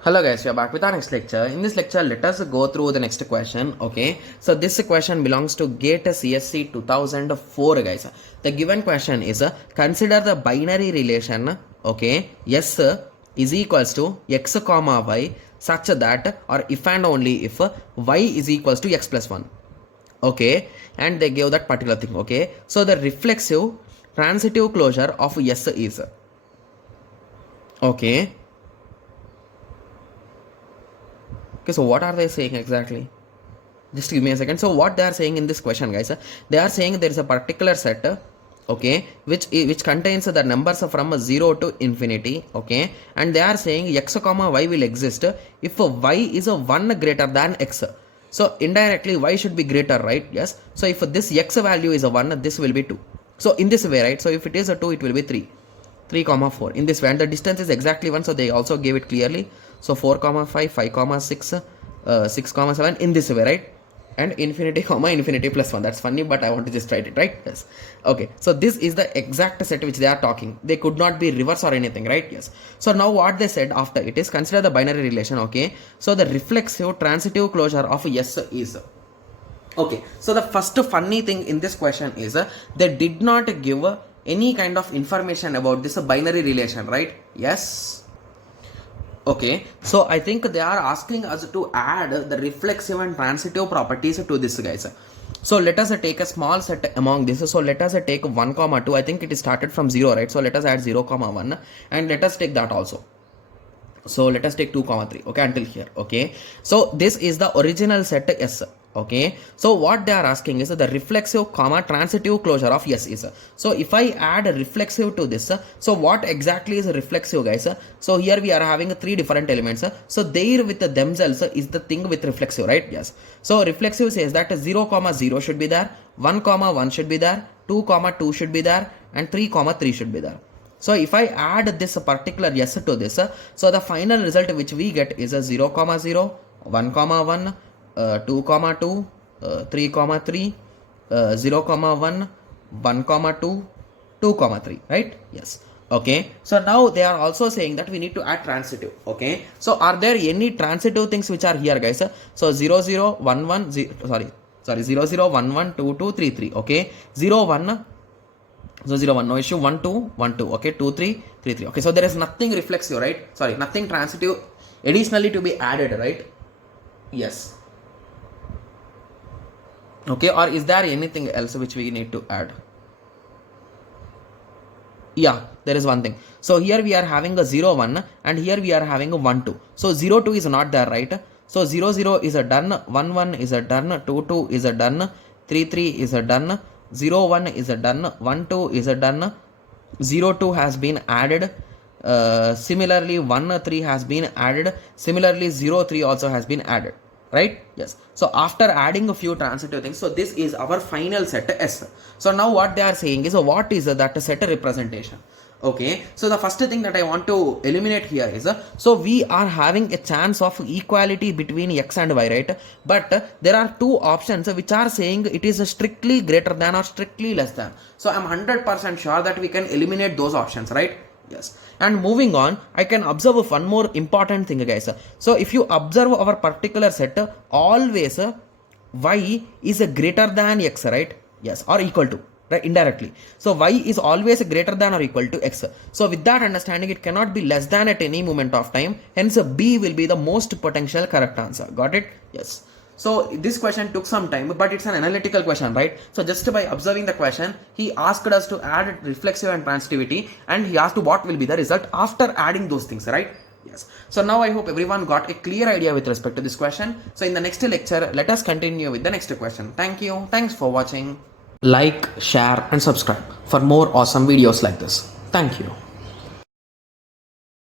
Hello guys, we are back with our next lecture. In this lecture, let us go through the next question. Okay, so this question belongs to GATE CSC 2004 guys. The given question is consider the binary relation, okay, S is equals to x comma y such that, or if and only if y is equals to x plus 1. Okay, and they gave that particular thing. Okay, so the reflexive transitive closure of S is, okay. Okay, so what are they saying exactly? Just give me a second. So what they are saying in this question, guys, they are saying there is a particular set, okay, which contains the numbers from 0 to infinity, okay, and they are saying x comma y will exist if y is a 1 greater than x. So indirectly y should be greater, right? Yes. So if this x value is a 1, this will be 2. So in this way, right? So if it is a 2, it will be 3. 3 comma 4 in this way, and the distance is exactly 1, so they also gave it clearly. So 4 comma 5, 5 comma 6, 6 comma 7 in this way, right? And infinity comma infinity plus 1. That's funny, but I want to just write it, right? Yes. Okay, so this is the exact set which they are talking. They could not be reverse or anything, right? Yes. So now what they said after it is consider the binary relation. Okay, so the reflexive transitive closure of S is, okay. So the first funny thing in this question is they did not give any kind of information about this binary relation, right? Yes. Okay, so I think they are asking us to add the reflexive and transitive properties to this, guys. So let us take a small set among this. So let us take 1 comma 2. I think it is started from 0, right? So let us add 0 comma 1 and let us take that also. So let us take 2 comma 3, okay, until here. Okay, so this is the original set S. Okay, so what they are asking is the reflexive comma transitive closure of S is. So if I add a reflexive to this, so what exactly is reflexive, guys? So here we are having 3 different elements. So there with themselves is the thing with reflexive, right? Yes. So reflexive says that 0 comma 0 should be there, 1 comma 1 should be there, 2 comma 2 should be there, and 3 comma 3 should be there. So if I add this particular S to this, so the final result which we get is a 0 comma 0, 1 comma 1, 2 comma 2, 3 comma 3, 0 comma 1, 1 comma 2, 2 comma 3, right? Yes. Okay, so now they are also saying that we need to add transitive. Okay, so are there any transitive things which are here, guys? So 0 0 1 1 0, sorry 0 0 1 1 2 2 3 3. Okay, 0 1, so 0 1, no issue, 1 2 1 2, okay, 2 3 3 3. Okay, so there is nothing reflexive, right? Sorry, nothing transitive additionally to be added, right? Yes. Okay, or is there anything else which we need to add? Yeah, there is one thing. So here we are having a 0 1 and here we are having a 1 2. So 0 2 is not there, right? So 0 0 is a done, 1 1 is a done, 2 2 is a done, 3 3 is a done, 0 1 is a done, 1 2 is a done, 0 2 has been added. Similarly 1 3 has been added. Similarly 0 3 also has been added, right? Yes. So after adding a few transitive things, so this is our final set S. So now what they are saying is what is that set representation? Okay, so the first thing that I want to eliminate here is so we are having a chance of equality between x and y, right? But there are two options which are saying it is strictly greater than or strictly less than. So I'm 100% sure that we can eliminate those options, right? Yes. And moving on, I can observe one more important thing, guys. So if you observe our particular set, always y is greater than x, right? Yes, or equal to, right? Indirectly. So y is always greater than or equal to x. So with that understanding, it cannot be less than at any moment of time. Hence B will be the most potential correct answer. Got it? Yes. So this question took some time, but it's an analytical question, right? So just by observing the question, he asked us to add reflexive and transitivity, and he asked what will be the result after adding those things, right? Yes. So now I hope everyone got a clear idea with respect to this question. So in the next lecture, let us continue with the next question. Thank you. Thanks for watching. Like, share and subscribe for more awesome videos like this. Thank you.